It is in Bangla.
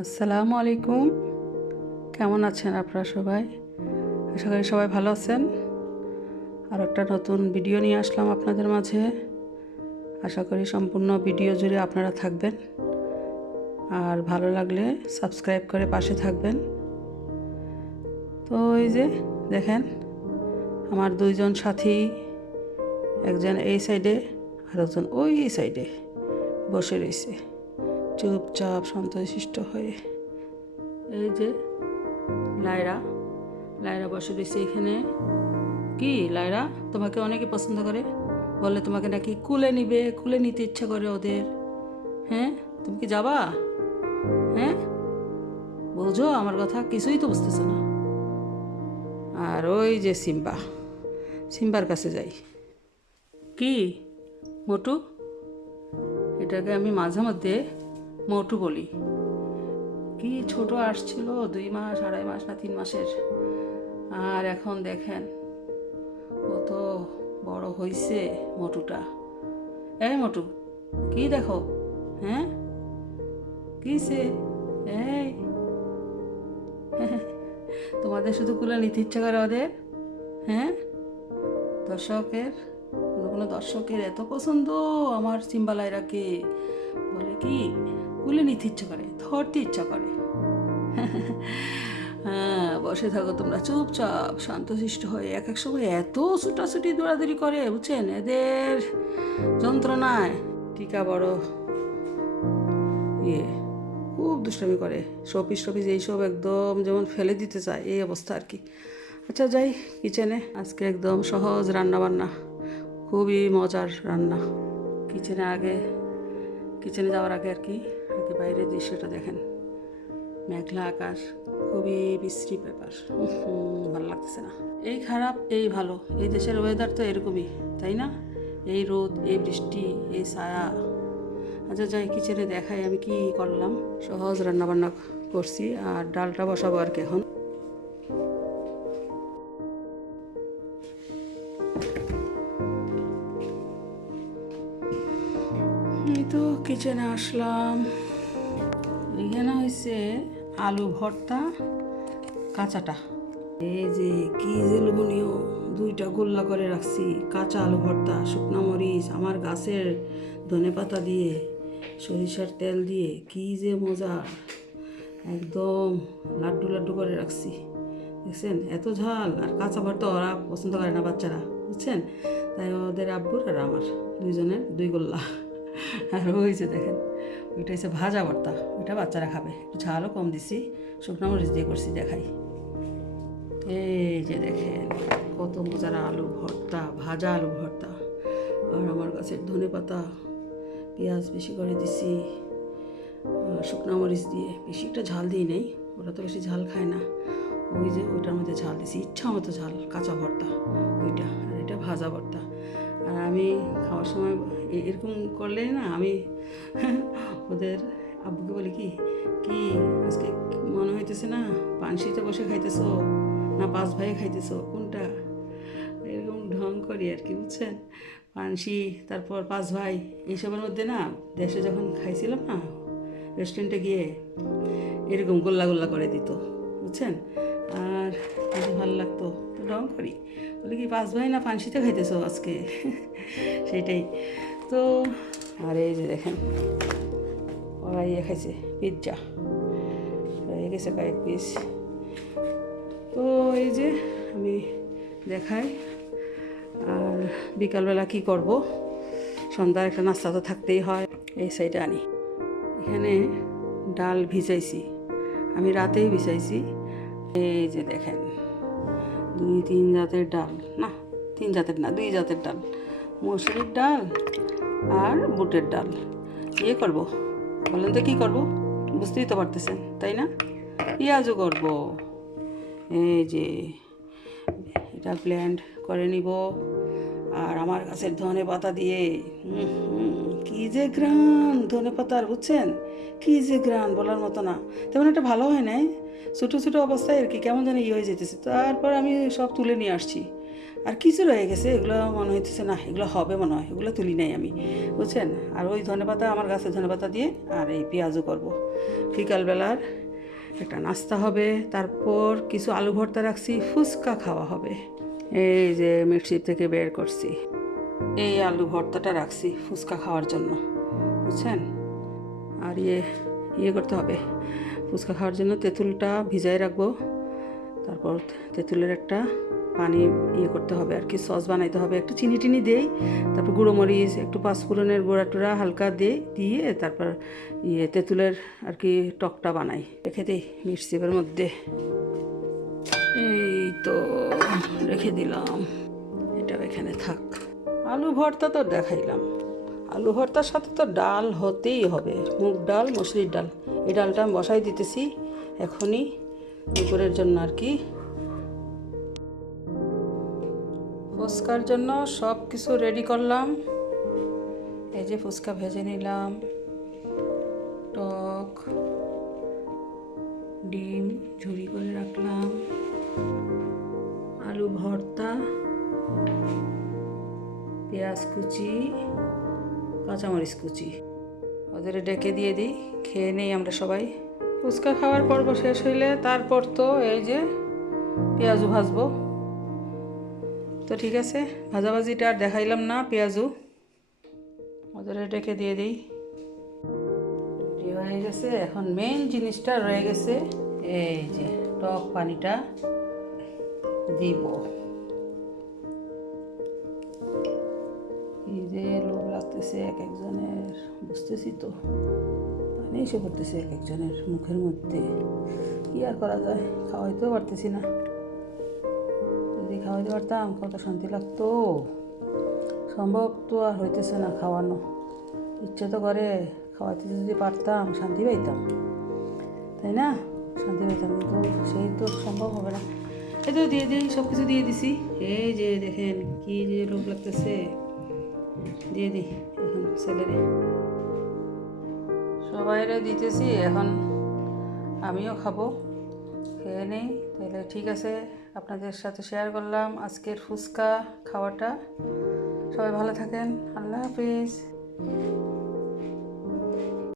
আসসালামু আলাইকুম। কেমন আছেন আপনারা সবাই? আশা করি সবাই ভালো আছেন। আর একটা নতুন ভিডিও নিয়ে আসলাম আপনাদের মাঝে। আশা করি সম্পূর্ণ ভিডিও জুড়ে আপনারা থাকবেন। আর ভালো লাগলে সাবস্ক্রাইব করে পাশে থাকবেন। তো এই যে, দেখেন, আমার দুইজন সাথী, একজন এই সাইডে আর একজন ওই সাইডে বসে রয়েছে। চুপচাপ শান্তশিষ্ট হয়ে। এই যে, লায়রা লায়রা বসে রয়েছে এখানে। কি, লায়রা? তোমাকে অনেকে পছন্দ করে। বলে তোমাকে নাকি কুলে নিবে, কুলে নিতে ইচ্ছা করে ওদের। হ্যাঁ? তুমি কি যাবা? হ্যাঁ? বোঝো আমার কথা, কিছুই তো বুঝতেছো না। আর ওই যে সিম্বা, সিম্বার কাছে যাই। কি, মোটু? এটাকে আমি মাঝে মধ্যে মোটু বলি। কি ছোট আসছিল, দুই মাস, আড়াই মাস না তিন মাসের? আর এখন দেখেন কত বড় হইছে মোটুটা। এই মোটু, কি দেখো? হ্যাঁ? কি সে? তোমাদের শুধু কুলে নিতে ইচ্ছা করে ওদের? হ্যাঁ? দর্শকের, কোনো কোনো দর্শকের এত পছন্দ আমার সিম্বালাইরাকে বলে কি কুলে নিতে ইচ্ছা করে, ধরতে ইচ্ছা করে। হ্যাঁ বসে থাকো তোমরা, চুপচাপ, শান্তশিষ্ট হয়ে এক এক সময় এত ছুটাছুটি, দৌড়াদৌড়ি করে, বুঝছেন? এদের যন্ত্রণায় টিকা বড় ইয়ে খুব দুষ্টামি করে। শপিস, টপিস এইসব একদম যেমন ফেলে দিতে চায়, এই অবস্থা আর কি। আচ্ছা যাই, কিচেনে। আজকে একদম সহজ রান্না বান্না খুবই মজার রান্না। কিচেনে আগে, কিচেনে যাওয়ার আগে আর কি আগে বাইরের দৃশ্যটা দেখেন। মেঘলা আকাশ, খুবই বিশ্রী ব্যাপার। ভালো লাগতেছে না। এই খারাপ, এই ভালো। এই দেশের ওয়েদার তো এরকমই, তাই না? এই রোদ, এই বৃষ্টি, এই ছায়া। আচ্ছা যাই, কিচেনে দেখাই আমি কি করলাম। সহজ রান্না বান্না করছি, আর ডালটা বসাবো আর কি এখন। এই তো কিচেনে আসলাম। এখানে হয়েছে আলু ভর্তা, কাঁচাটা। এই যে কি যে লোভনীয়, দুইটা গোল্লা করে রাখছি, কাঁচা আলু ভর্তা, শুকনো মরিচ, আমার গাছের ধনে পাতা দিয়ে, সরিষার তেল দিয়ে, কি যে মজা। একদম লাড্ডু লাড্ডু করে রাখছি। দেখছেন? এত ঝাল, আর কাঁচা ভর্তা ওরা পছন্দ করে না বাচ্চারা, বুঝছেন? তাই ওদের আব্বুর আর আমার, দুইজনের দুই গোল্লা। আর হয়েছে দেখেন ওইটা হচ্ছে ভাজা ভর্তা ওইটা বাচ্চারা খাবে। একটু ঝালও কম দিছি, শুকনো মরিচ দিয়ে করছি, দেখাই। এই যে দেখেন, কত মজার আলু ভর্তা, ভাজা আলু ভর্তা। আর আমার গাছের ধনে পাতা, পেঁয়াজ বেশি করে দিছি শুকনো মরিচ দিয়ে। বেশি একটা ঝাল দিই নেই, ওরা তো বেশি ঝাল খায় না। ওই যে ওইটার মধ্যে ঝাল দিছি, ইচ্ছা মতো ঝাল, কাঁচা ভর্তা, ওইটা, আর এটা ভাজা ভর্তা। আর আমি খাওয়ার সময় এরকম করলে না আমি ওদের আব্বুকে বলি কি কি, আজকে মনে হইতেছে না পানসিতে বসে খাইতেছো না পাঁচ ভাই খাইতেছো? কোনটা? এরকম ঢং করি আর কি, বুঝছেন? পানসি তারপর পাঁচ ভাই, এইসবের মধ্যে না দেশে যখন খাইছিলাম না রেস্টুরেন্টে গিয়ে এরকম গোল্লা গোল্লা করে দিত, বুঝছেন? আর খুবই ভালো লাগতো ঢং করি। বলে কি, পাঁচ ভাই না পানসিতে খাইতেছো আজকে? সেইটাই। তো, আর এই যে দেখেন, ওরা ইয়ে খাইছে পিৎজা রয়ে গেছে কয়েক পিস তো এই যে আমি দেখাই, আর বিকালবেলা কি করব? সন্ধ্যার একটা নাস্তা তো থাকতেই হয়, এই সাইডে আনি। এখানে ডাল ভিজাইছি, আমি রাতেই ভিজাইছি। এই যে দেখেন, দুই তিন জাতের ডাল, না, তিন জাতের না, দুই জাতের ডাল। মসুরির ডাল আর বুটের ডাল। ইয়ে করব। বলেন তো কী করব? বুঝতেই তো পারতেছেন, তাই না? পেঁয়াজও করব। এই যে এটা ব্লেন্ড করে নিব। আর আমার গাছের ধনে পাতা দিয়ে কি যে গ্রান ধনে পাতার, বুঝছেন? কি যে গ্রান বলার মতো না। তেমন একটা ভালো হয় নাই। ছোটো ছোটো অবস্থায় আর কি, কেমন যেন ইয়ে হয়ে যেতেছে। তারপর আমি সব তুলে নিয়ে আসছি। আর কিছু রয়ে গেছে, এগুলো মনে হইতেছে না, এগুলো হবে মনে হয়, এগুলো তুলি নাই আমি, বুঝছেন? আর ওই ধনেপাতা আমার গাছে ধনেপাতা দিয়ে আর এই পেঁয়াজও করব। বিকালবেলার একটা নাস্তা হবে, তারপর কিছু আলু ভর্তা রাখছি, ফুচকা খাওয়া হবে। এই যে মিক্সির থেকে বের করছি। এই আলু ভর্তাটা রাখছি ফুচকা খাওয়ার জন্য, বুঝছেন? আর ইয়ে ইয়ে করতে হবে, ফুচকা খাওয়ার জন্য তেঁতুলটা ভিজাই রাখব। তারপর তেঁতুলের একটা পানি ইয়ে করতে হবে আর কি, সস বানাইতে হবে। একটু চিনি টিনি দেই, তারপর গুঁড়ো মরিচ, একটু পাঁচফোড়নের গোড়া টুড়া হালকা দিয়ে দিয়ে তারপর ইয়ে তেঁতুলের আর কি টকটা বানাই। রেখে দিই মিক্সিপের মধ্যে। এই তো, রেখে দিলাম। এটাও এখানে থাক। আলু ভর্তা তো দেখাইলাম। আলু ভর্তার সাথে তো ডাল হতেই হবে। মুগ ডাল, মসুরির ডাল। এই ডালটা আমি বসাই দিতেছি এখনই। দুপুরের জন্য আর কি। ফুচকার জন্য সব কিছু রেডি করলাম। এই যে ফুচকা ভেজে নিলাম, টক, ডিম ঝুরি করে রাখলাম, আলু ভর্তা, পেঁয়াজ কুচি, কাঁচামরিচ কুচি। ওদের ডেকে দিয়ে দিই, খেয়ে নেই আমরা সবাই। ফুচকা খাওয়ার পর্ব শেষ হইলে তারপর তো এই যে পেঁয়াজু ভাজবো। তো ঠিক আছে, ভাজাভাজিটা আর দেখাইলাম না, পেঁয়াজু। ওদের ডেকে দিয়ে দিই। হয়ে গেছে। এখন মেন জিনিসটা রয়ে গেছে, এই যে টক পানিটা দিব। কি যে লোভ লাগতেছে এক একজনের, বুঝতেছি তো। পানি এসে পড়তেছে এক একজনের মুখের মধ্যে। কি আর করা যায়? খাওয়াইতেও পারতেছি না। যদি খাওয়াইতে পারতাম, কত শান্তি লাগতো। সম্ভব তো আর হইতেছে না খাওয়ানো। ইচ্ছে তো করে, খাওয়াইতে যদি পারতাম, শান্তি পাইতাম। তাই না? শান্তি পাইতাম, কিন্তু সেই তো সম্ভব হবে না। এই তো দিয়ে দিই সব কিছু দিয়ে দিছি। এই যে দেখেন, কি যে লোভ লাগতেছে। দিয়ে দিই, এখন ছেলেরে। সবাইরে দিতেছি, এখন আমিও খাব। খেয়ে নেই, তাহলে ঠিক আছে। আপনাদের সাথে শেয়ার করলাম আজকের ফুচকা খাওয়াটা। সবাই ভালো থাকেন। আল্লাহ হাফিজ।